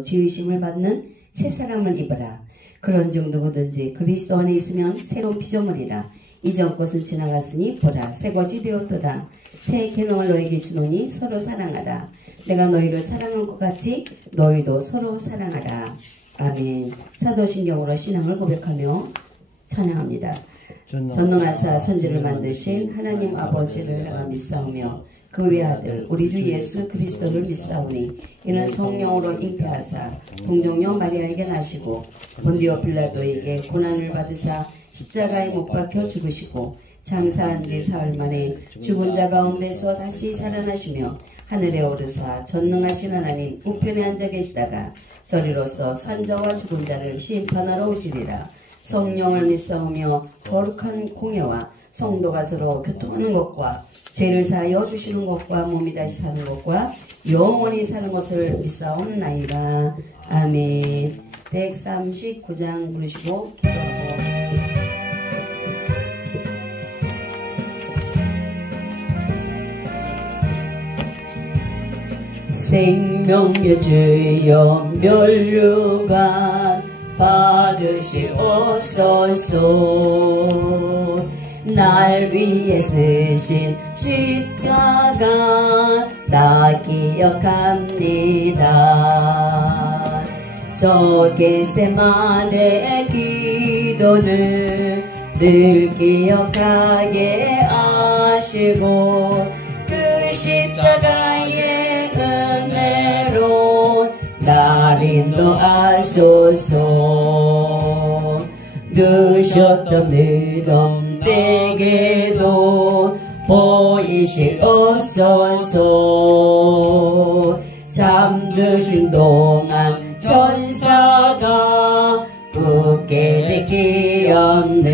지으심을 받는 새 사람을 입으라. 그런 중 누구든지 그리스도 안에 있으면 새로운 피조물이라. 이전 것은 지나갔으니 보라 새 것이 되었도다. 새 계명을 너에게 주노니 서로 사랑하라. 내가 너희를 사랑한 것 같이 너희도 서로 사랑하라. 아멘. 사도신경으로 신앙을 고백하며 찬양합니다. 전능하사 천지를 만드신 하나님 아버지를 내가 믿사오며 그 외아들 우리 주 예수 그리스도를 믿사오니 이는 성령으로 잉태하사 동정녀 마리아에게 나시고 본디오 빌라도에게 고난을 받으사 십자가에 못 박혀 죽으시고 장사한 지 사흘 만에 죽은 자 가운데서 다시 살아나시며 하늘에 오르사 전능하신 하나님 우편에 앉아 계시다가 저리로서 산자와 죽은 자를 심판하러 오시리라. 성령을 믿사오며 거룩한 공예와 성도가 서로 교통하는 것과 죄를 사하여 주시는 것과 몸이 다시 사는 것과 영원히 사는 것을 믿사옵나이다. 아멘. 139장 부르시고 기도하고 생명의 주여 멸류관 받으시옵소서. 날 위해 쓰신 십자가 나 기억합니다. 저 겟세마네 기도를 늘 기억하게 하시고 그 십자가의 은혜로 날 인도하소서. 누셨던 믿음 내게도 보이시옵소서. 잠드신 동안 천사가 굳게 지키었네.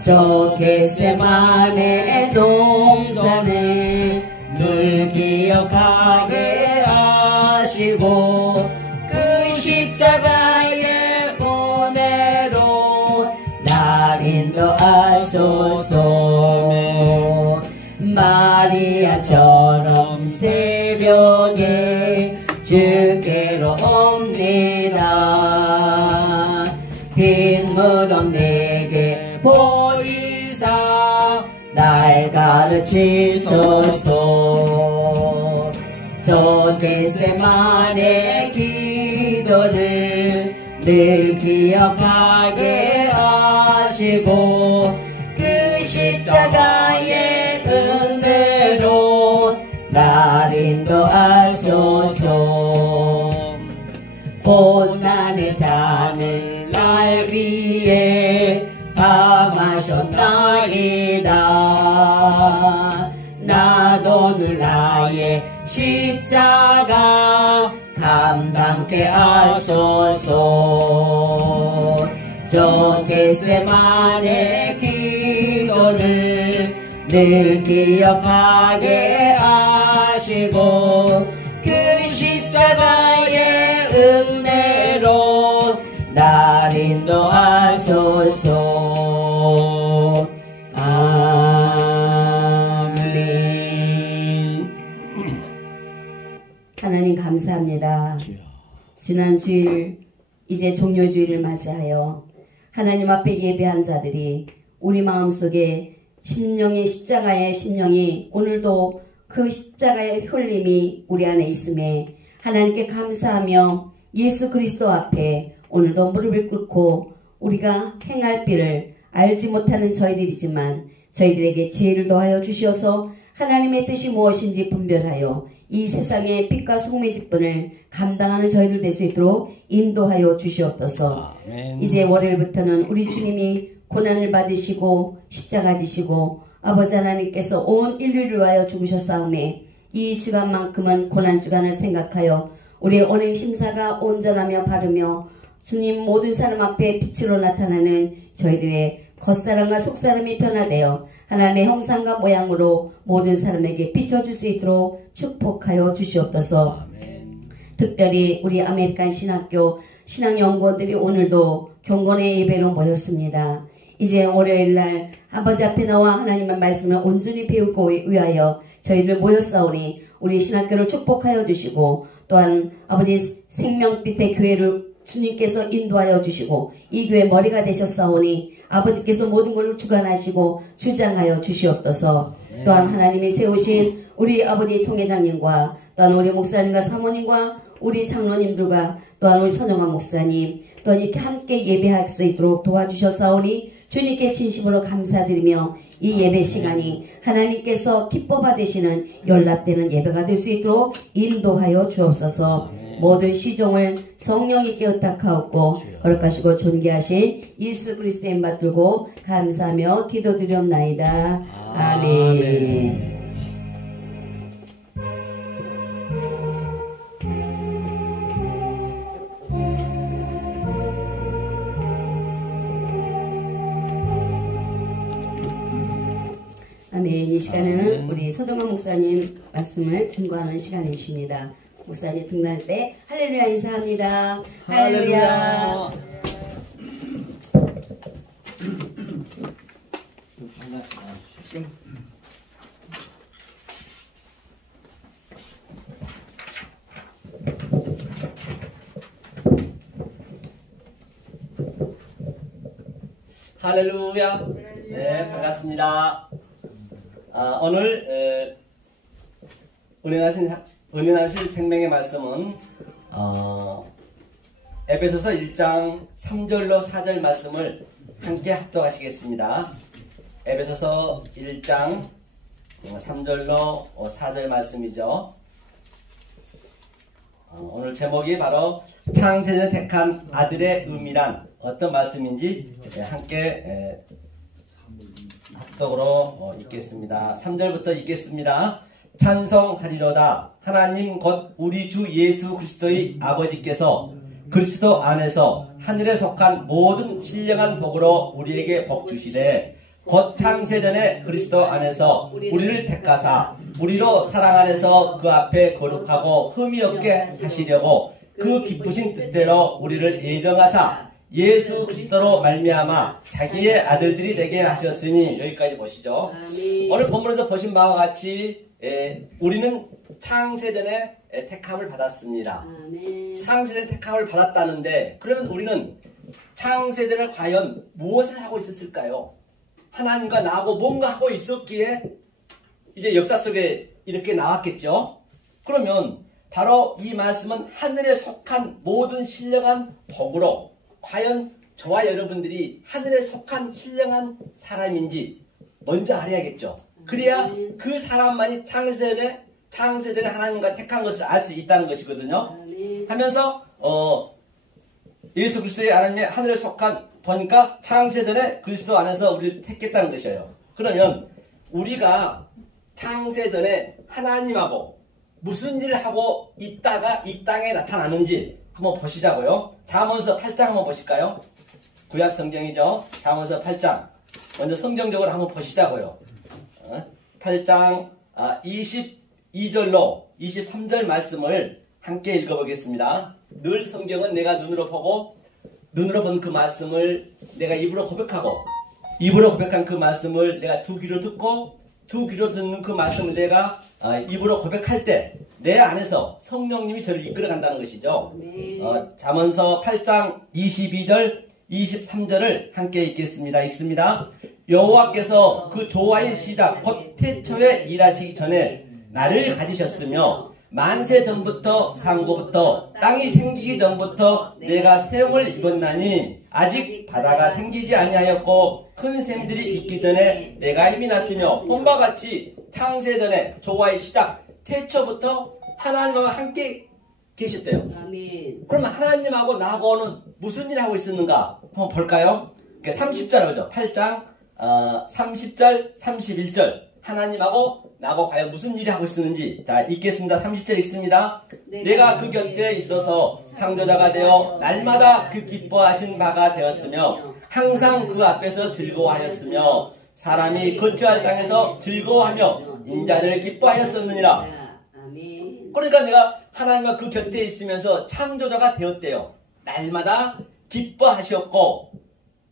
저 겟세마네 동산에 늘 기억하게 하시고 그 십자가의 은혜로 날 인도하소서. 마리아처럼 새벽에 주께로 옵니다. 빈 무덤 내게 보이사 날 가르치소서. 저 겟세마네 기도를 늘 기억하게 하시고 그 십자가의 은혜로 날 인도하소서. 고난의 잔을 날 위해 감하셨나이다. 나도 늘 나의 십자가 감당케 하소서. 저 겟세마네 기도를 늘 기억하게 하시고 그 십자가의 은혜로 날 인도하소서. 아멘. 하나님 감사합니다. 지난 주일 이제 종료주일을 맞이하여 하나님 앞에 예배한 자들이 우리 마음속에 심령의 십자가의 심령이 오늘도 그 십자가의 흘림이 우리 안에 있음에 하나님께 감사하며 예수 그리스도 앞에 오늘도 무릎을 꿇고 우리가 행할 길을 알지 못하는 저희들이지만 저희들에게 지혜를 더하여 주시어서 하나님의 뜻이 무엇인지 분별하여 이 세상의 빛과 소금의 직분을 감당하는 저희들 될 수 있도록 인도하여 주시옵소서. 아멘. 이제 월요일부터는 우리 주님이 고난을 받으시고 십자가 지시고 아버지 하나님께서 온 인류를 위하여 죽으셨사오매 이 주간만큼은 고난주간을 생각하여 우리의 언행심사가 온전하며 바르며 주님 모든 사람 앞에 빛으로 나타나는 저희들의 겉사람과 속사람이 변화되어 하나님의 형상과 모양으로 모든 사람에게 비춰줄 수 있도록 축복하여 주시옵소서. 아멘. 특별히 우리 아메리칸 신학교 신학연구원들이 오늘도 경건의 예배로 모였습니다. 이제 월요일날 아버지 앞에 나와 하나님의 말씀을 온전히 배우고 위하여 저희들 모였사오니 우리 신학교를 축복하여 주시고 또한 아버지 생명빛의 교회를 주님께서 인도하여 주시고 이 교회 머리가 되셨사오니 아버지께서 모든 것을 주관하시고 주장하여 주시옵소서. 또한 하나님이 세우신 우리 아버지 총회장님과 또한 우리 목사님과 사모님과 우리 장로님들과 또한 우리 선영환 목사님 또한 이렇게 함께 예배할 수 있도록 도와주셨사오니 주님께 진심으로 감사드리며 이 예배 시간이 하나님께서 기뻐 받으시는 연락되는 예배가 될 수 있도록 인도하여 주옵소서. 모든 시종을 성령이 깨우탁하옵고 거룩하시고 존귀하신 예수 그리스도의 이름 받들고 감사하며 기도드리옵나이다. 아멘. 아멘. 이 시간은 우리 서정환 목사님 말씀을 증거하는 시간이 주십니다. 목사님 등단할 때 할렐루야 인사합니다. 할렐루야. 할렐루야. 네, 반갑습니다. 오늘 은혜나실 생명의 말씀은 에베소서 1장 3절로 4절 말씀을 함께 합독하시겠습니다. 에베소서 1장 3절로 4절 말씀이죠. 오늘 제목이 바로 창세전에 택한 아들의 의미란 어떤 말씀인지 함께 합독으로 읽겠습니다. 3절부터 읽겠습니다. 찬송하리로다. 하나님 곧 우리 주 예수 그리스도의 아버지께서 그리스도 안에서 하늘에 속한 모든 신령한 복으로 우리에게 복 주시되 곧 창세전에 그리스도 안에서 우리를 택하사 우리로 사랑 안에서 그 앞에 거룩하고 흠이 없게 하시려고 그 기쁘신 뜻대로 우리를 예정하사 예수 그리스도로 말미암아 자기의 아들들이 되게 하셨으니. 여기까지 보시죠. 아멘. 오늘 본문에서 보신 바와 같이 우리는 창세전에 택함을 받았습니다. 아멘. 창세전에 택함을 받았다는데 그러면 우리는 창세전에 과연 무엇을 하고 있었을까요? 하나님과 나하고 뭔가 하고 있었기에 이제 역사 속에 이렇게 나왔겠죠. 그러면 바로 이 말씀은 하늘에 속한 모든 신령한 복으로 과연 저와 여러분들이 하늘에 속한 신령한 사람인지 먼저 알아야겠죠. 그래야 그 사람만이 창세전에 하나님과 택한 것을 알 수 있다는 것이거든요. 하면서 예수 그리스도의 하늘에 속한 보니까 창세전에 그리스도 안에서 우리를 택했다는 것이에요. 그러면 우리가 창세전에 하나님하고 무슨 일을 하고 있다가 이 땅에 나타나는지 한번 보시자고요. 잠언서 8장 한번 보실까요? 구약 성경이죠. 잠언서 8장. 먼저 성경적으로 한번 보시자고요. 8장 22절로 23절 말씀을 함께 읽어보겠습니다. 늘 성경은 내가 눈으로 본 그 말씀을 내가 입으로 고백하고 입으로 고백한 그 말씀을 내가 두 귀로 듣고 두 귀로 듣는 그 말씀을 내가 입으로 고백할 때 내 안에서 성령님이 저를 이끌어간다는 것이죠. 잠언서 8장 22절 23절을 함께 읽겠습니다. 읽습니다. 여호와께서 그 조화의 시작 곧 태초에 일하시기 전에 나를 가지셨으며 만세 전부터 상고부터 땅이 생기기 전부터 내가 세움을 입었나니 아직 바다가 생기지 아니하였고 큰 샘들이 있기 전에 내가 힘이 났으며 본바 같이 창세전에 조화의 시작 태초부터 하나님과 함께 계셨대요. 아멘. 그럼 하나님하고 나하고는 무슨 일을 하고 있었는가 한번 볼까요? 30절 오죠. 8장 30절 31절 하나님하고 나하고 과연 무슨 일을 하고 있었는지 자 읽겠습니다. 30절 읽습니다. 내가 그 곁에 있어서 창조자가 되어 날마다 그 기뻐하신 바가 되었으며 항상 그 앞에서 즐거워하였으며 사람이 거처할 땅에서 즐거워하며 인자를 기뻐하였었느니라. 그러니까 내가 하나님과 그 곁에 있으면서 창조자가 되었대요. 날마다 기뻐하셨고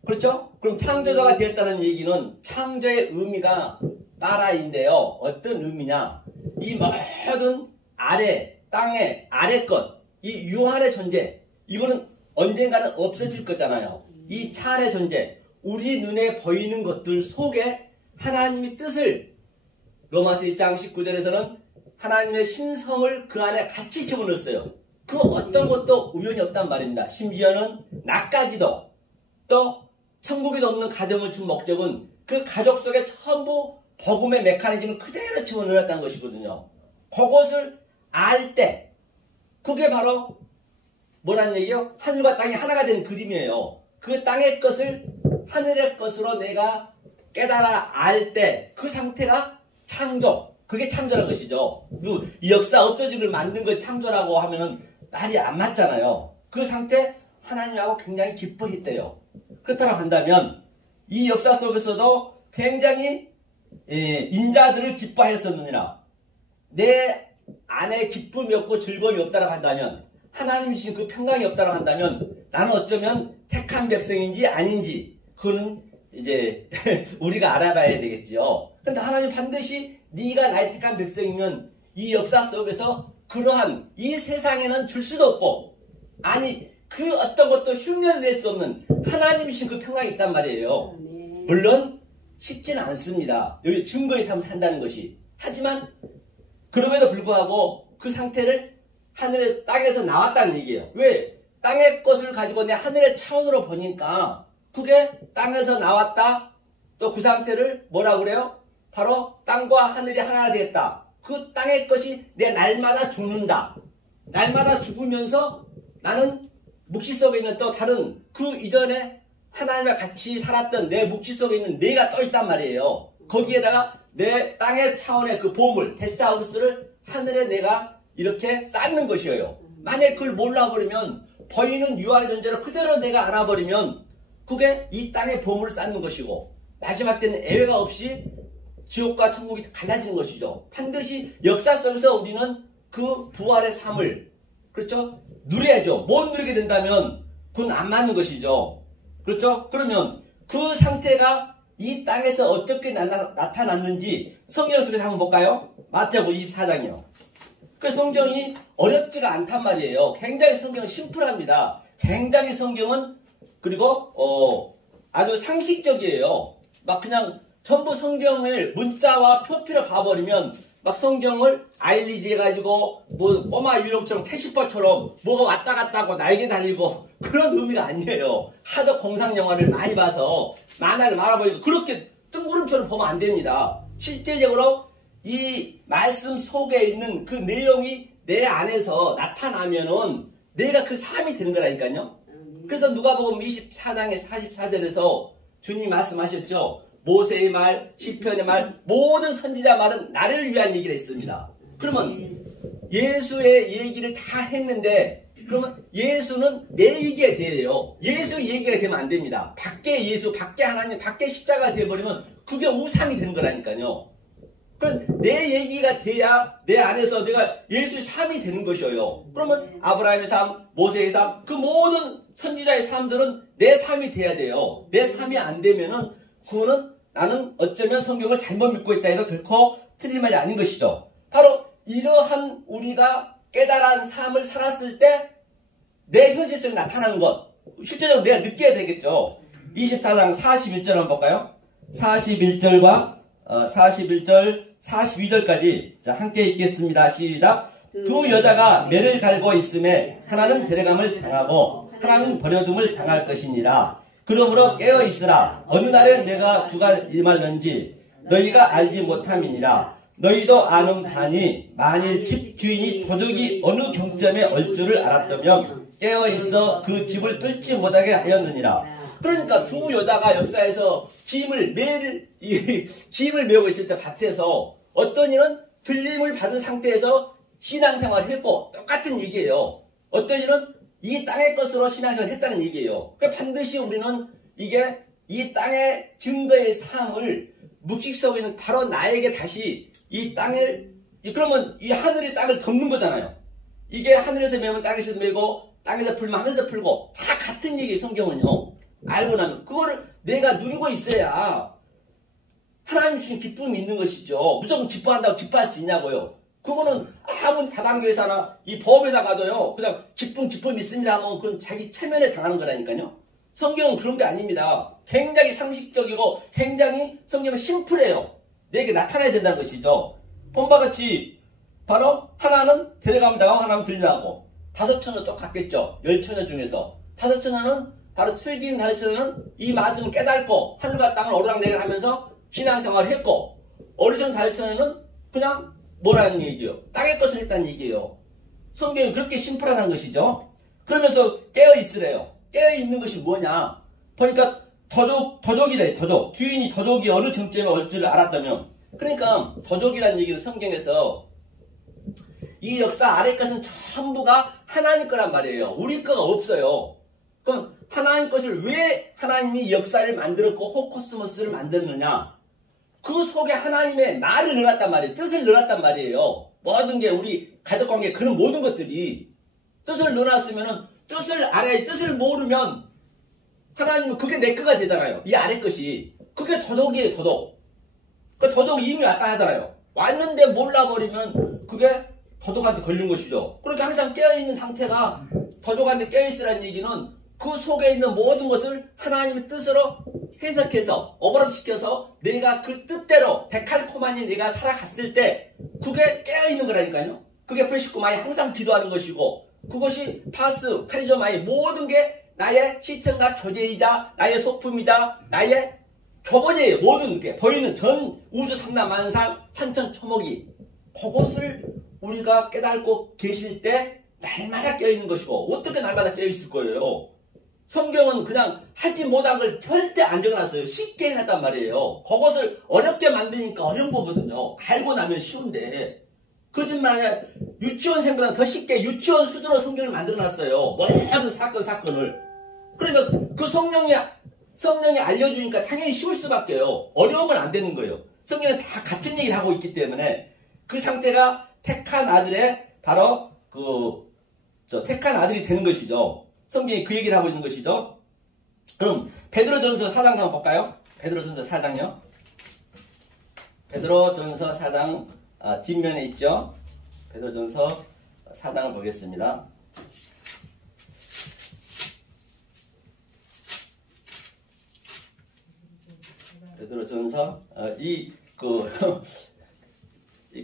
그렇죠? 그럼 창조자가 되었다는 얘기는 창조의 의미가 나라인데요. 어떤 의미냐? 이 모든 아래, 땅의 아래 것, 이 유한의 존재, 이거는 언젠가는 없어질 거잖아요. 이 차안의 존재, 우리 눈에 보이는 것들 속에 하나님의 뜻을 로마서 1장 19절에서는 하나님의 신성을 그 안에 같이 집어넣었어요. 그 어떤 것도 우연이 없단 말입니다. 심지어는 나까지도 또 천국에 없는 가정을 준 목적은 그 가족 속에 전부 복음의 메커니즘을 그대로 집어넣었다는 것이거든요. 그것을 알 때 그게 바로 뭐라는 얘기요? 하늘과 땅이 하나가 되는 그림이에요. 그 땅의 것을 하늘의 것으로 내가 깨달아 알 때 그 상태가 창조, 그게 창조라는 것이죠. 이 역사 없어지기를 만든 걸 창조라고 하면은 말이 안 맞잖아요. 그 상태 하나님하고 굉장히 기뻐했대요. 그렇다고 한다면 이 역사 속에서도 굉장히 인자들을 기뻐했었느니라. 내 안에 기쁨이 없고 즐거움이 없다고 한다면, 하나님이 주신 그 평강이 없다고 한다면 나는 어쩌면 택한 백성인지 아닌지 그거는 이제 우리가 알아봐야 되겠죠. 근데 하나님 반드시 네가 나의 택한 백성이면 이 역사 속에서 그러한 이 세상에는 줄 수도 없고, 아니 그 어떤 것도 흉내낼 수 없는 하나님이 주신 그 평강이 있단 말이에요. 물론 쉽지는 않습니다. 여기 증거의 삶을 산다는 것이. 하지만 그럼에도 불구하고 그 상태를 하늘에서 땅에서 나왔다는 얘기예요. 왜? 땅의 것을 가지고 내 하늘의 차원으로 보니까 그게 땅에서 나왔다. 또 그 상태를 뭐라고 그래요? 바로 땅과 하늘이 하나가 되었다. 그 땅의 것이 내 날마다 죽는다. 날마다 죽으면서 나는 묵시 속에 있는 또 다른 그 이전에 하나님과 같이 살았던 내 묵시 속에 있는 내가 또 있단 말이에요. 거기에다가 내 땅의 차원의 그 보물, 데스타우루스를 하늘에 내가 이렇게 쌓는 것이에요. 만약 그걸 몰라버리면, 보이는 유한의 존재를 그대로 내가 알아버리면 그게 이 땅의 보물을 쌓는 것이고, 마지막 때는 예외가 없이 지옥과 천국이 갈라지는 것이죠. 반드시 역사 속에서 우리는 그 부활의 삶을, 그렇죠? 누려야죠. 못 누리게 된다면 그건 안 맞는 것이죠. 그렇죠? 그러면 그 상태가 이 땅에서 어떻게 나타났는지 성경 속에서 한번 볼까요? 마태복음 24장이요. 그 성경이 어렵지가 않단 말이에요. 굉장히 성경은 심플합니다. 굉장히 성경은 그리고 아주 상식적이에요. 막 그냥 전부 성경을 문자와 표피로 봐버리면 막 성경을 아일리지 해가지고 뭐 꼬마 유령처럼 택시버처럼 뭐가 왔다 갔다 하고 날개 달리고 그런 의미가 아니에요. 하도 공상 영화를 많이 봐서 만화를 말아보니까 그렇게 뜬구름처럼 보면 안 됩니다. 실제적으로 이 말씀 속에 있는 그 내용이 내 안에서 나타나면은 내가 그 삶이 되는 거라니까요. 그래서 누가복음 24장의 44절에서 주님 말씀하셨죠. 모세의 말, 시편의 말, 모든 선지자 말은 나를 위한 얘기를 했습니다. 그러면 예수의 얘기를 다 했는데, 그러면 예수는 내 얘기가 돼요. 예수 얘기가 되면 안 됩니다. 밖에 예수, 밖에 하나님, 밖에 십자가 되어버리면 그게 우상이 되는 거라니까요. 그럼 내 얘기가 돼야 내 안에서 내가 예수의 삶이 되는 것이에요. 그러면 아브라함의 삶, 모세의 삶, 그 모든 선지자의 삶들은 내 삶이 돼야 돼요. 내 삶이 안 되면은 그거는 나는 어쩌면 성경을 잘못 믿고 있다 해도 결코 틀린 말이 아닌 것이죠. 바로 이러한 우리가 깨달은 삶을 살았을 때 내 현실성이 나타나는 것, 실제적으로 내가 느껴야 되겠죠. 24장 41절 한번 볼까요? 41절과 41절 42절까지 자 함께 읽겠습니다. 시작. 두 여자가 매를 갈고 있음에 하나는 데려감을 당하고 하나는 버려둠을 당할 것이니라. 그러므로 깨어 있으라. 어느 날에 내가 주가 임할는지 너희가 알지 못함이니라. 너희도 아는 바니 만일 집 주인이 도적이 어느 경점에 올 줄을 알았다면 깨어 있어 그 집을 뚫지 못하게 하였느니라. 그러니까 두 여자가 역사에서 김을 메고 있을 때 밭에서 어떤 이는 들림을 받은 상태에서 신앙생활을 했고 똑같은 얘기예요. 어떤 이는 이 땅의 것으로 신앙생활을 했다는 얘기예요. 그러니까 반드시 우리는 이게 이 땅의 증거의 삶을 묵식 속에 있는 바로 나에게 다시 이 땅을, 그러면 이 하늘이 땅을 덮는 거잖아요. 이게 하늘에서 메면 땅에서 메고 땅에서 풀면 하늘에서 풀고 다 같은 얘기예요. 성경은요. 알고 나면 그거를 내가 누리고 있어야 하나님 주신 기쁨이 있는 것이죠. 무조건 기뻐한다고 기뻐할 수 있냐고요. 그거는 아무 다단계회사나 이 보험회사 가도요. 그냥 기쁨 있습니다 하면 그건 자기 체면에 당하는 거라니까요. 성경은 그런 게 아닙니다. 굉장히 상식적이고 굉장히 성경은 심플해요. 내게 나타나야 된다는 것이죠. 본바 같이 바로 하나는 데려가면 나가고 하나는 들려가고 5처녀 똑같겠죠. 10처녀 중에서 5처녀는 바로 슬기인 5처녀는 이 말씀을 깨닫고 하늘과 땅을 오르락내리락 하면서 신앙생활을 했고 어리석은 5처녀는 그냥 뭐라는 얘기예요? 땅의 것을 했다는 얘기예요. 성경이 그렇게 심플하다는 것이죠. 그러면서 깨어있으래요. 깨어있는 것이 뭐냐? 보니까 더족이래. 더족. 주인이 더족이 어느 정점에 올 줄을 알았다면 그러니까 더족이라는 얘기는 성경에서 이 역사 아래 것은 전부가 하나님 거란 말이에요. 우리 거가 없어요. 그럼 하나님 것을 왜 하나님이 이 역사를 만들었고 호코스모스를 만들었느냐? 그 속에 하나님의 나를 넣어놨단 말이에요. 뜻을 넣어놨단 말이에요. 모든 게 우리 가족관계 그런 모든 것들이 뜻을 넣어놨으면은 뜻을 알아야 뜻을 모르면 하나님은 그게 내 거가 되잖아요. 이 아래 것이. 그게 더덕이에요. 더덕. 그 더덕이 이미 왔다 하잖아요. 왔는데 몰라버리면 그게 더덕한테 걸린 것이죠. 그러니까 항상 깨어있는 상태가 더덕한테 깨어있으라는 얘기는 그 속에 있는 모든 것을 하나님의 뜻으로 해석해서 오버랩시켜서 내가 그 뜻대로 데칼코마니 내가 살아갔을 때 그게 깨어있는 거라니까요. 그게 프레시코마이 항상 기도하는 것이고 그것이 파스, 카리조마이 모든 게 나의 시청과 교제이자 나의 소품이자 나의 교본이에요. 모든 게 보이는 전 우주 삼라만상 산천초목이 그것을 우리가 깨닫고 계실 때 날마다 깨어있는 것이고 어떻게 날마다 깨어있을 거예요. 성경은 그냥 하지 못한 걸 절대 안 적어놨어요. 쉽게 해놨단 말이에요. 그것을 어렵게 만드니까 어려운 거거든요. 알고 나면 쉬운데 거짓말하냐. 유치원생보다 더 쉽게 유치원 수준으로 성경을 만들어놨어요. 모든 사건을. 그러니까 그 성령이 알려주니까 당연히 쉬울 수밖에요. 어려우면 안 되는 거예요. 성경은 다 같은 얘기를 하고 있기 때문에 그 상태가 택한 아들의 바로 택한 아들이 되는 것이죠. 성경이 그 얘기를 하고 있는 것이죠. 그럼 베드로전서 4장 한번 볼까요? 베드로전서 4장요. 베드로전서 4장 뒷면에 있죠. 베드로전서 4장을 보겠습니다. 베드로전서 이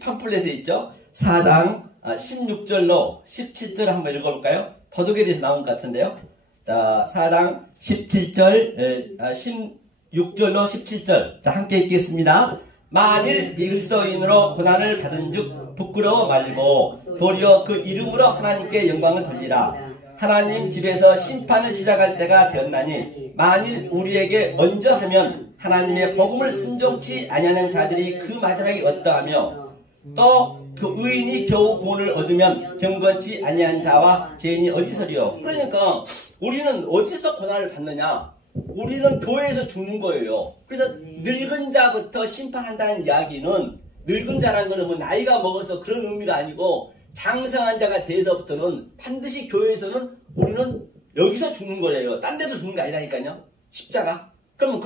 팜플렛에 있죠. 4장 16절로 17절 한번 읽어볼까요? 더덕에 대해서 나온 것 같은데요. 자, 4장 17절, 16절로 17절. 자, 함께 읽겠습니다. 만일 그리스도인으로 고난을 받은 즉 부끄러워 말고 도리어 그 이름으로 하나님께 영광을 돌리라. 하나님 집에서 심판을 시작할 때가 되었나니 만일 우리에게 먼저 하면 하나님의 복음을 순종치 아니하는 자들이 그 마지막에 어떠하며 또 그 의인이 겨우 구원을 얻으면 경건치 아니한 자와 죄인이 어디서리요. 그러니까 우리는 어디서 고난을 받느냐. 우리는 교회에서 죽는 거예요. 그래서 늙은 자부터 심판한다는 이야기는 늙은 자라는 거는 뭐 나이가 먹어서 그런 의미가 아니고 장성한 자가 돼서부터는 반드시 교회에서는 우리는 여기서 죽는 거예요. 딴 데서 죽는 게 아니라니까요. 십자가. 그러면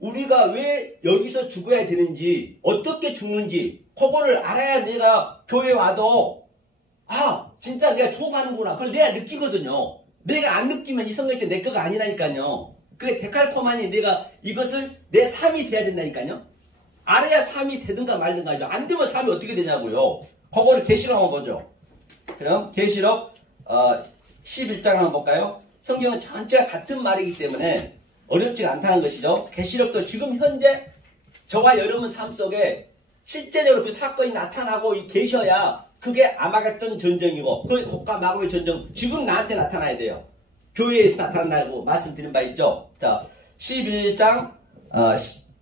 우리가 왜 여기서 죽어야 되는지 어떻게 죽는지 그거를 알아야 내가 교회 와도 진짜 내가 죽어가는구나. 그걸 내가 느끼거든요. 내가 안 느끼면 이 성경책 내 거가 아니라니까요. 그게 데칼코마니 내가 이것을 내 삶이 돼야 된다니까요. 알아야 삶이 되든가 말든가요. 안 되면 삶이 어떻게 되냐고요. 그거를 계시록 한번 보죠. 그럼 계시록 11장 한번 볼까요? 성경은 전체가 같은 말이기 때문에 어렵지가 않다는 것이죠. 계시록도 지금 현재 저와 여러분 삶 속에 실제적으로 그 사건이 나타나고 계셔야 그게 아마겟돈 전쟁이고 그게 곡과 마곡의 전쟁 지금 나한테 나타나야 돼요. 교회에서 나타난다고 말씀드린 바 있죠. 자, 11장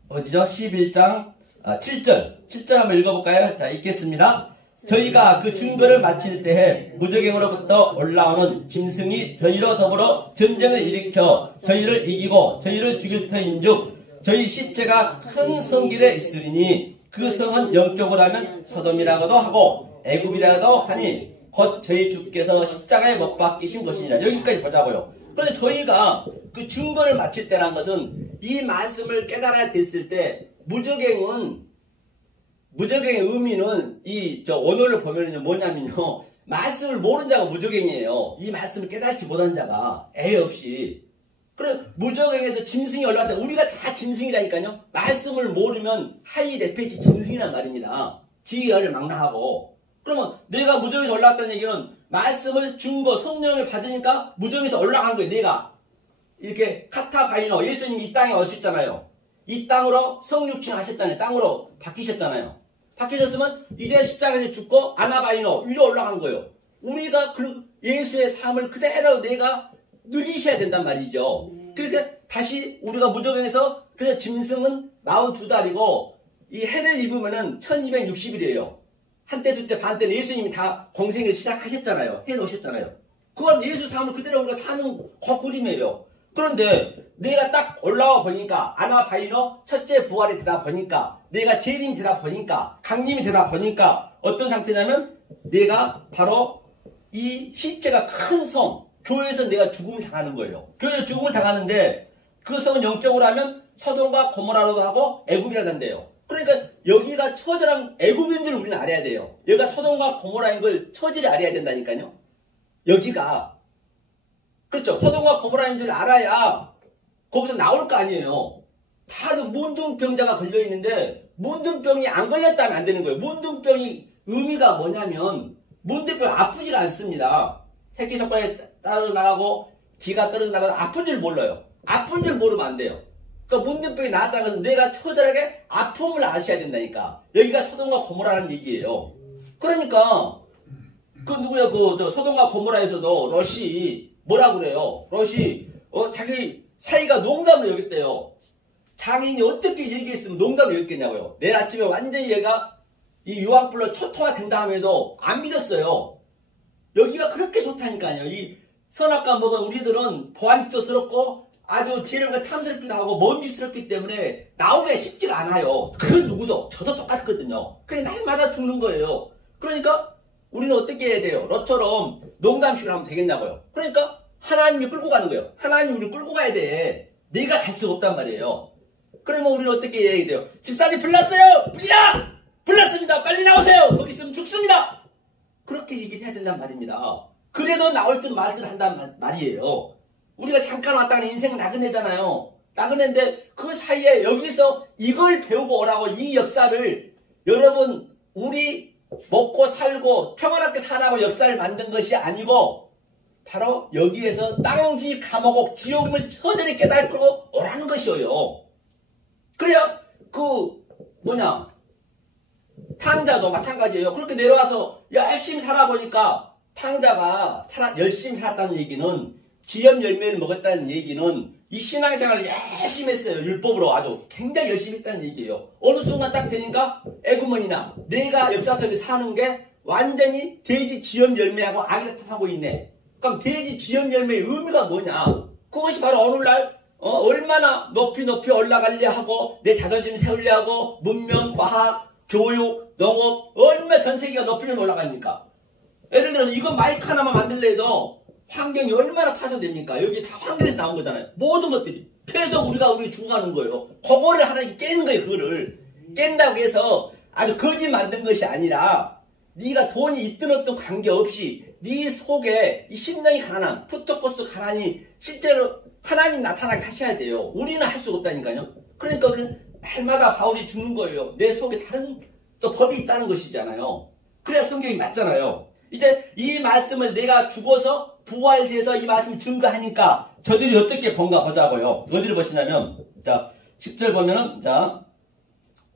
어디죠? 11장 7절 한번 읽어볼까요? 자, 읽겠습니다. 저희가 그 증거를 마칠 때에 무적행으로부터 올라오는 짐승이 저희로 더불어 전쟁을 일으켜 저희를 이기고 저희를 죽일 터인즉 저희 시체가 큰 성길에 있으리니 그 성은 영적으로 하면 소돔이라고도 하고 애굽이라고도 하니 곧 저희 주께서 십자가에 못 박히신 것이니라. 여기까지 보자고요. 그런데 저희가 그 증거를 마칠 때란 것은 이 말씀을 깨달아야 됐을 때 무적행은 무적행의 의미는 원어를 보면은 뭐냐면요. 말씀을 모르는 자가 무적행이에요. 이 말씀을 깨닫지 못한 자가 애 없이. 그래, 무적행에서 짐승이 올라왔다. 우리가 다 짐승이라니까요. 말씀을 모르면 하이 레펫이 짐승이란 말입니다. 지혜를 망라하고. 그러면 내가 무적에서 올라왔다는 얘기는 말씀을 증거, 성령을 받으니까 무적에서 올라간 거예요. 내가. 이렇게 카타바이노, 예수님이 이 땅에 오셨잖아요. 이 땅으로 성육신 하셨잖아요. 땅으로 바뀌셨잖아요. 바뀌셨으면 이제 십자가에서 죽고 아나바이노 위로 올라간 거예요. 우리가 그 예수의 삶을 그대로 내가 누리셔야 된단 말이죠. 그러니까 다시 우리가 무적행에서 그래서 짐승은 42달이고 이 해를 입으면은 1260일이에요. 한때 두때 반때는 예수님이 다 공생을 시작하셨잖아요. 해 놓으셨잖아요. 그건 예수 삶을 그대로 우리가 사는 겉그림이에요. 그런데 내가 딱 올라와 보니까 아나바이노 첫째 부활이 되다 보니까 내가 재림이 되다 보니까 강림이 되다 보니까 어떤 상태냐면 내가 바로 이 실제가 큰 성 교회에서 내가 죽음을 당하는 거예요. 교회에서 죽음을 당하는데 그 성은 영적으로 하면 소돔과 고모라로도 하고 애굽이라고 한대요. 그러니까 여기가 처절한 애굽인 줄 우리는 알아야 돼요. 여기가 소돔과 고모라인 걸 처절히 알아야 된다니까요. 여기가 그렇죠. 소돔과 고모라인 줄 알아야 거기서 나올 거 아니에요. 다들 문둥병자가 걸려있는데 문둥병이 안 걸렸다면 안 되는 거예요. 문둥병이 의미가 뭐냐면 문둥병 아프지가 않습니다. 새끼 손가락에 따로 나가고 기가 떨어져 나가도 아픈 줄 몰라요. 아픈 줄 모르면 안 돼요. 그러니까 문둥병이 나왔다는 것은 내가 처절하게 아픔을 아셔야 된다니까. 여기가 소돔과 고모라는 얘기예요. 그러니까 그 누구야 저 소돔과 고모라에서도 롯이 뭐라 그래요? 롯이 자기 사이가 농담을 여겼대요. 장인이 어떻게 얘기했으면 농담을 여겼겠냐고요. 내일 아침에 완전히 얘가 이 유황불로 초토화 된다 함에도 안 믿었어요. 여기가 그렇게 좋다니까요. 이 선악과 먹은 우리들은 보안도 스럽고 아주 지혜롭고 탐스럽기도 하고 먼지스럽기 때문에 나오기가 쉽지가 않아요. 그 누구도 저도 똑같거든요. 그래 날마다 죽는 거예요. 그러니까 우리는 어떻게 해야 돼요? 너처럼 농담식으로 하면 되겠냐고요. 그러니까 하나님이 끌고 가는 거예요. 하나님이 우리를 끌고 가야 돼. 내가 갈 수가 없단 말이에요. 그러면 우리는 어떻게 해야 돼요? 집사님 불났어요! 불났습니다! 빨리 나오세요! 거기 있으면 죽습니다! 그렇게 얘기를 해야 된단 말입니다. 그래도 나올 듯 말 듯 한단 말이에요. 우리가 잠깐 왔다가는 인생은 나그네잖아요. 나그네인데 그 사이에 여기서 이걸 배우고 오라고 이 역사를 여러분 우리 먹고 살고 평안하게 살라고 역사를 만든 것이 아니고 바로 여기에서 땅지 감옥 지옥임을 처절히 깨닫고 오라는 것이에요. 그래야 탕자도 마찬가지예요. 그렇게 내려와서 열심히 살아보니까 탕자가 열심히 살았다는 얘기는 지엽 열매를 먹었다는 얘기는 이 신앙생활을 열심히 했어요. 율법으로 아주 굉장히 열심히 했다는 얘기예요. 어느 순간 딱 되니까 에구먼이나 내가 역사 속에 사는 게 완전히 돼지 지엽 열매하고 아기다툼하고 있네. 그럼 돼지 지엽 열매의 의미가 뭐냐? 그것이 바로 오늘날 얼마나 높이 올라가려 하고 내 자존심 세우려 하고 문명, 과학, 교육, 농업 얼마나 전 세계가 높이 올라갑니까? 예를 들어서 이거 마이크 하나만 만들려 해도 환경이 얼마나 파손됩니까? 여기 다 환경에서 나온 거잖아요. 모든 것들이. 계속 우리 죽어가는 거예요. 그거를 하나님 깨는 거예요. 그거를. 깬다고 해서 아주 거짓 만든 것이 아니라 네가 돈이 있든 없든 관계없이 네 속에 이 심령이 가난한 푸토코스 가난이 실제로 하나님 나타나게 하셔야 돼요. 우리는 할 수가 없다니까요. 그러니까 날마다 바울이 죽는 거예요. 내 속에 다른 또 법이 있다는 것이잖아요. 그래야 성경이 맞잖아요. 이제 이 말씀을 내가 죽어서 부활돼서 이 말씀을 증거하니까 저들이 어떻게 본가 보자고요. 어디를 보시냐면, 자, 10절 보면은, 자,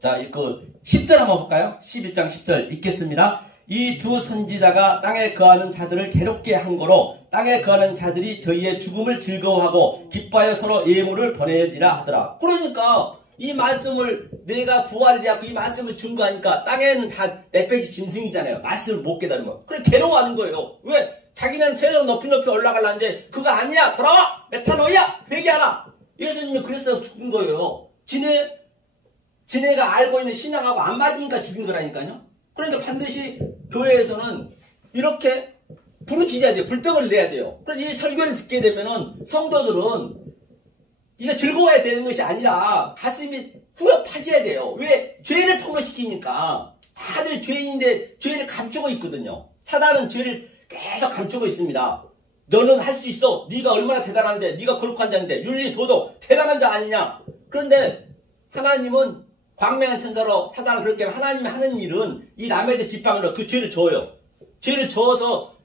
10절 한번 볼까요? 11장 10절 읽겠습니다. 이 두 선지자가 땅에 거하는 자들을 괴롭게 한 거로 땅에 거하는 자들이 저희의 죽음을 즐거워하고 기뻐하여 서로 예물을 보내리라 하더라. 그러니까 이 말씀을 내가 부활에 대하고 이 말씀을 증거하니까 땅에는 다 넷배지 짐승이잖아요. 말씀을 못 깨달은 거. 그래 괴로워하는 거예요. 왜? 자기는 계속 높이 올라가려는데 그거 아니야. 돌아와. 메타노이야. 회개하라. 예수님이 그래서 죽은 거예요. 지네가 알고 있는 신앙하고 안 맞으니까 죽인 거라니까요. 그러니까 반드시 교회에서는 이렇게 부르짖어야 돼요. 불떡을 내야 돼요. 그래서 이 설교를 듣게 되면은 성도들은 이게 즐거워야 되는 것이 아니라 가슴이 후벼 파져야 돼요. 왜? 죄를 폭로시키니까. 다들 죄인인데 죄를 감추고 있거든요. 사단은 죄를 계속 감추고 있습니다. 너는 할 수 있어. 네가 얼마나 대단한데, 네가 거룩한 자인데, 윤리, 도덕, 대단한 자 아니냐. 그런데 하나님은 광명한 천사로 사단을 그렇게 하면 하나님이 하는 일은 이 라메드 지팡이로 그 죄를 저어요. 죄를 저어서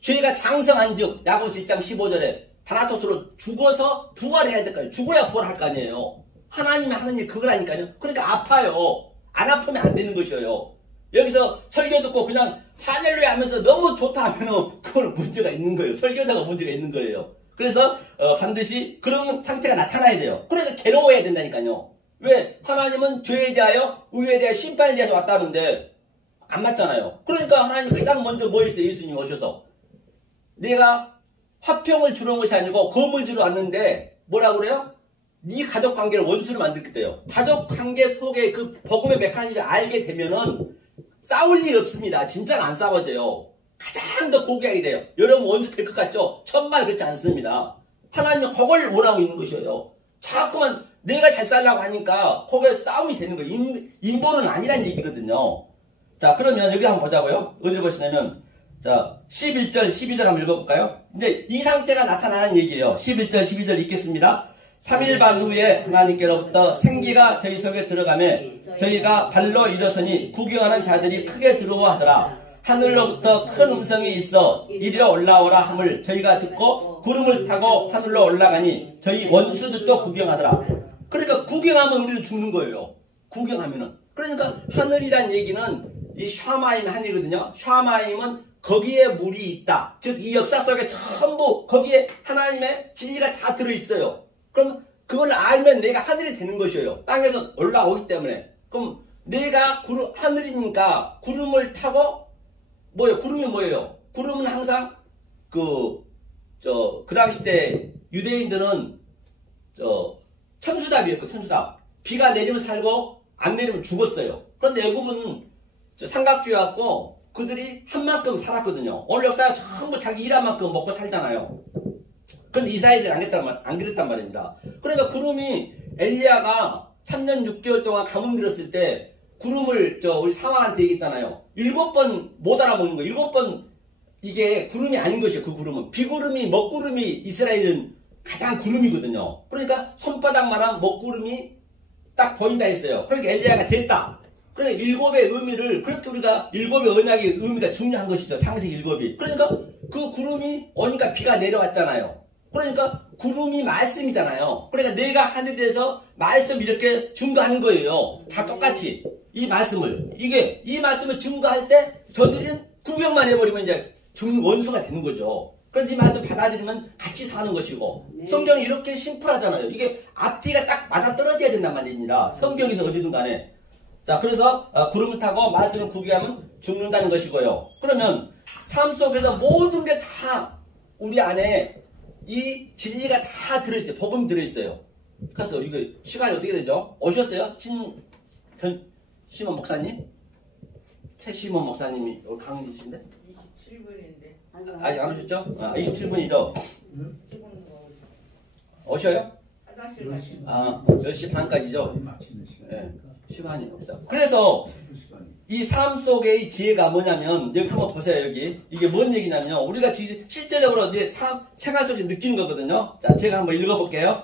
죄가 장성한 즉 야고보서 1장 15절에 다나토스로 죽어서 부활해야 될 거 아니에요. 죽어야 부활할 거 아니에요. 하나님이 하는 일 그거라니까요. 그러니까 아파요. 안 아프면 안 되는 것이에요. 여기서 설교 듣고 그냥 할렐루야 하면서 너무 좋다 하면은 그건 문제가 있는 거예요. 설교자가 문제가 있는 거예요. 그래서 반드시 그런 상태가 나타나야 돼요. 그러니까 괴로워야 된다니까요. 왜? 하나님은 죄에 대하여 의에 대하여 심판에 대해서 왔다는데 안 맞잖아요. 그러니까 하나님 가장 먼저 뭐 했어요? 예수님 오셔서 내가 화평을 주러 온 것이 아니고 검을 주러 왔는데 뭐라고 그래요? 네 가족 관계를 원수로 만들겠대요. 가족 관계 속에 그 복음의 메커니즘을 알게 되면은 싸울 일 없습니다. 진짜는 안 싸워져요. 가장 더 고귀하게 돼요. 여러분 원수 될 것 같죠? 천만 그렇지 않습니다. 하나님은 그걸 원하고 있는 것이에요. 자꾸만 내가 잘 살라고 하니까 거기에 싸움이 되는 거예요. 인본은 아니란 얘기거든요. 자, 그러면 여기 한번 보자고요. 어디를 보시냐면 자, 11절, 12절 한번 읽어볼까요? 이제 이 상태가 나타나는 얘기예요. 11절, 12절 읽겠습니다. 3일 반 후에 하나님께로부터 생기가 저희 속에 들어가매 저희가 발로 일어서니 구경하는 자들이 크게 들어와 하더라. 하늘로부터 큰 음성이 있어 이리로 올라오라 함을 저희가 듣고 구름을 타고 하늘로 올라가니 저희 원수들도 구경하더라. 그러니까 구경하면 우리는 죽는 거예요. 구경하면은. 그러니까 하늘이란 얘기는 이 샤마임 하늘이거든요. 샤마임은 거기에 물이 있다. 즉 이 역사 속에 전부 거기에 하나님의 진리가 다 들어있어요. 그럼 그걸 알면 내가 하늘이 되는 것이에요. 땅에서 올라오기 때문에. 그럼 내가 하늘이니까 구름을 타고 뭐예요? 구름이 뭐예요? 구름은 항상 그 당시 때 유대인들은 천수답이었고 천수답. 비가 내리면 살고 안 내리면 죽었어요. 그런데 애굽은 삼각주의였고 그들이 한 만큼 살았거든요. 오늘 역사가 전부 자기 일한 만큼 먹고 살잖아요. 그런데 이스라엘은 안 그랬단 말입니다. 그러니까 구름이 엘리야가 3년 6개월 동안 가뭄 들었을 때 구름을 우리 사왕한테 얘기했잖아요. 7번 못 알아보는 거예요. 7번 이게 구름이 아닌 것이에요. 그 구름은 비구름이 먹구름이 이스라엘은 가장 구름이거든요. 그러니까 손바닥만한 먹구름이 딱 보인다 했어요. 그러니까 엘리야가 됐다. 그러니까 7의 의미를 그렇게 우리가 7의 언약의 의미가 중요한 것이죠. 창세기 7이. 그러니까 그 구름이 오니까 비가 내려왔잖아요. 그러니까 구름이 말씀이잖아요. 그러니까 내가 하늘에서 말씀 이렇게 증거하는 거예요. 다 똑같이 이 말씀을 이 말씀을 증거할 때 저들은 구경만 해버리면 이제 원수가 되는 거죠. 그런데 이 말씀 받아들이면 같이 사는 것이고 성경이 이렇게 심플하잖아요. 이게 앞뒤가 딱 맞아떨어져야 된단 말입니다. 성경이든 어디든 간에. 자, 그래서 구름을 타고 말씀을 구경하면 죽는다는 것이고요. 그러면 삶 속에서 모든 게 다 우리 안에 이 진리가 다 들어있어요. 복음이 들어있어요. 그래서 이거 시간이 어떻게 되죠? 오셨어요? 심원 목사님? 최심원 목사님이 강의이신데? 27분인데. 아직 안 오셨죠? 27분이죠? 오셔요? 10시 반까지죠? 네, 시간이 없어. 그래서 이 삶 속의 지혜가 뭐냐면 여기 한번 보세요. 여기 이게 뭔 얘기냐면 우리가 실제적으로 이제 생활 속에서 느끼는 거거든요. 자, 제가 한번 읽어볼게요.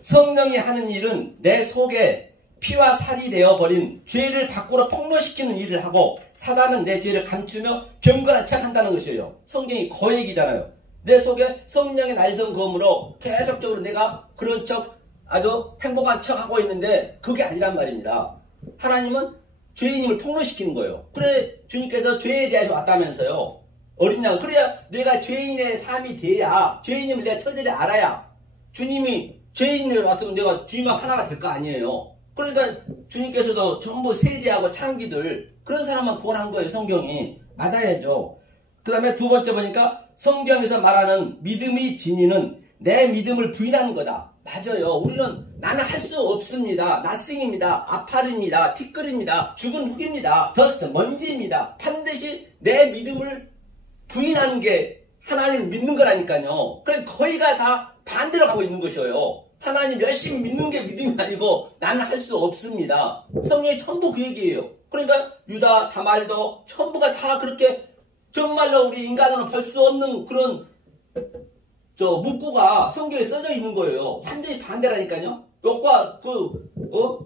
성령이 하는 일은 내 속에 피와 살이 되어버린 죄를 밖으로 폭로시키는 일을 하고 사단은 내 죄를 감추며 경건한 척 한다는 것이에요. 성경이 그 얘기잖아요. 내 속에 성령의 날성검으로 계속적으로 내가 그런 척 아주 행복한 척 하고 있는데 그게 아니란 말입니다. 하나님은 죄인임을 폭로시키는 거예요. 그래 주님께서 죄에 대해서 왔다면서요. 어린 양. 그래야 내가 죄인의 삶이 돼야 죄인임을 내가 처절히 알아야 주님이 죄인으로 왔으면 내가 주님 앞 하나가 될 거 아니에요. 그러니까 주님께서도 전부 세대하고 창기들 그런 사람만 구원한 거예요. 성경이. 맞아야죠. 그 다음에 두 번째 보니까 성경에서 말하는 믿음의 진리는 내 믿음을 부인하는 거다. 맞아요. 우리는 나는 할 수 없습니다. 나싱입니다. 아파르입니다. 티끌입니다. 죽은 흙입니다. 더스트, 먼지입니다. 반드시 내 믿음을 부인하는 게 하나님을 믿는 거라니까요. 그럼 거의가 다 반대로 가고 있는 것이에요. 하나님 열심히 믿는 게 믿음이 아니고 나는 할 수 없습니다. 성경이 전부 그 얘기예요. 그러니까 유다, 다말도 전부가 다 그렇게 정말로 우리 인간으로는 볼 수 없는 그런 문구가 성경에 써져 있는 거예요. 완전히 반대라니까요. 욕과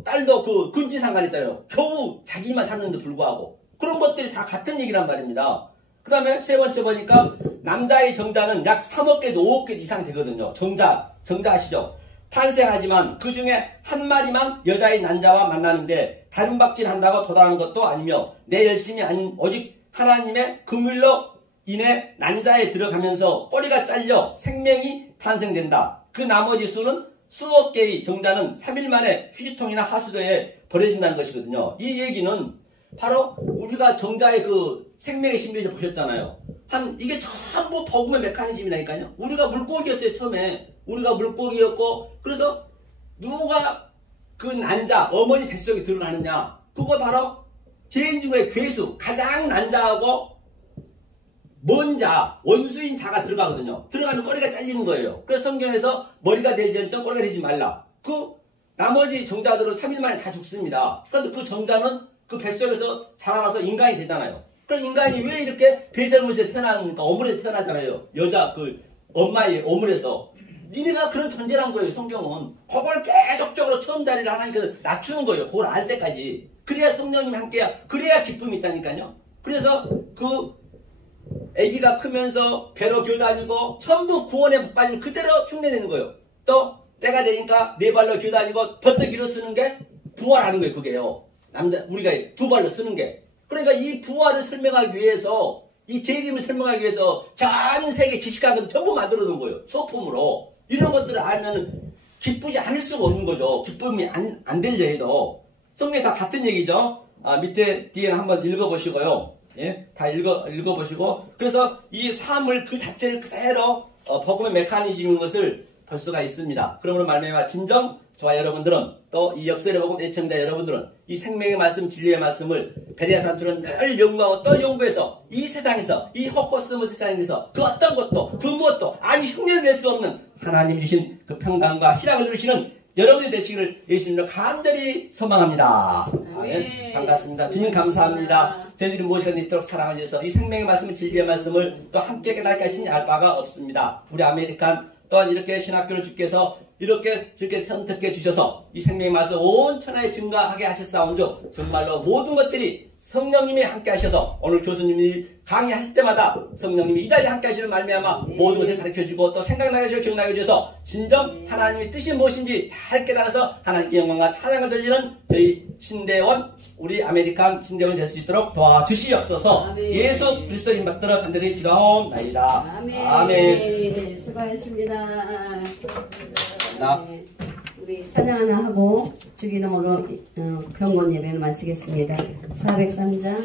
딸도 근친상간 있잖아요. 겨우 자기만 샀는데 불구하고 그런 것들이 다 같은 얘기란 말입니다. 그 다음에 세 번째 보니까 남자의 정자는 약 3억 개에서 5억 개 이상 되거든요. 정자 아시죠? 탄생하지만 그 중에 한 마리만 여자의 난자와 만나는데 다른 박질한다고 도달하는 것도 아니며 내 열심이 아닌 오직 하나님의 긍휼로 인해 난자에 들어가면서 꼬리가 잘려 생명이 탄생된다. 그 나머지 수는 수억 개의 정자는 3일 만에 휴지통이나 하수도에 버려진다는 것이거든요. 이 얘기는 바로 우리가 정자의 그 생명의 신비에서 보셨잖아요. 이게 전부 복음의 메커니즘이라니까요. 우리가 물고기였어요. 처음에 우리가 물고기였고, 그래서 누가 그 난자 어머니 뱃속에 들어가느냐, 그거 바로 죄인 중에 괴수 가장 난자하고 먼 자, 원수인 자가 들어가거든요. 들어가면 꼬리가 잘리는 거예요. 그래서 성경에서 머리가 되지 않죠, 꼬리가 되지 말라. 그 나머지 정자들은 3일 만에 다 죽습니다. 그런데 그 정자는 그 뱃속에서 자라나서 인간이 되잖아요. 그럼 인간이 왜 이렇게 배설물에서 태어나니까 어물에서 태어나잖아요. 여자 엄마의 어물에서. 니네가 그런 존재란 거예요. 성경은. 그걸 계속적으로 처음 다리를 하나님께서 낮추는 거예요. 그걸 알 때까지. 그래야 성령님이 함께야. 그래야 기쁨이 있다니까요. 그래서 아기가 크면서 배로 기어다니고 전부 구원의 복받이를 그대로 흉내내는 거예요. 또 때가 되니까 네 발로 기어다니고 버뜩 일어서는 게 부활하는 거예요. 그게요. 우리가 두 발로 쓰는 게. 그러니까 이 부활을 설명하기 위해서, 이 재림을 설명하기 위해서 전 세계 지식가들은 전부 만들어 놓은 거예요. 소품으로. 이런 것들을 알면 기쁘지 않을 수가 없는 거죠. 기쁨이 안 들려 해도. 성경이 다 같은 얘기죠. 밑에 뒤에는 한번 읽어보시고요. 예, 다 읽어보시고. 그래서 이 삶을 그 자체를 그대로 복음의 메커니즘인 것을 볼 수가 있습니다. 그러므로 말미암아 진정 저와 여러분들은, 또 이 역설의 복음 애청자 여러분들은 이 생명의 말씀, 진리의 말씀을 베레아 산투는 늘 연구하고 또 연구해서 이 세상에서, 이 헛것스문 세상에서 그 어떤 것도 그 무엇도 흉내낼 수 없는 하나님 주신 그 평강과 희락을 누리시는 여러분이 되시기를 예수님으로 간절히 소망합니다. 아멘. 반갑습니다. 주님 감사합니다. 저희들이 무엇이든 있도록 사랑하셔서 이 생명의 말씀을, 진리의 말씀을 또 함께 깨달을 것이니 알 바가 없습니다. 우리 아메리칸 또한 이렇게 신학교를 주께서 이렇게 주께 선택해 주셔서 이 생명의 말씀 온 천하에 증가하게 하셨사온즉 정말로 모든 것들이 성령님이 함께 하셔서 오늘 교수님이 강의할 때마다 성령님이 이 자리에 함께 하시는 말미암아 모든 것을 가르쳐주고 또 생각나게 해주고 기억나게 해주셔서 진정 하나님의 뜻이 무엇인지 잘 깨달아서 하나님께 영광과 찬양을 들리는 저희 신대원, 우리 아메리칸 신대원이 될 수 있도록 도와주시옵소서. 예수 그리스도 이름 받들어 간절히 기도하옵나이다. 아멘. 수고하셨습니다. 우리 찬양 하나 하고 주기도문으로 경건 예배를 마치겠습니다. 403장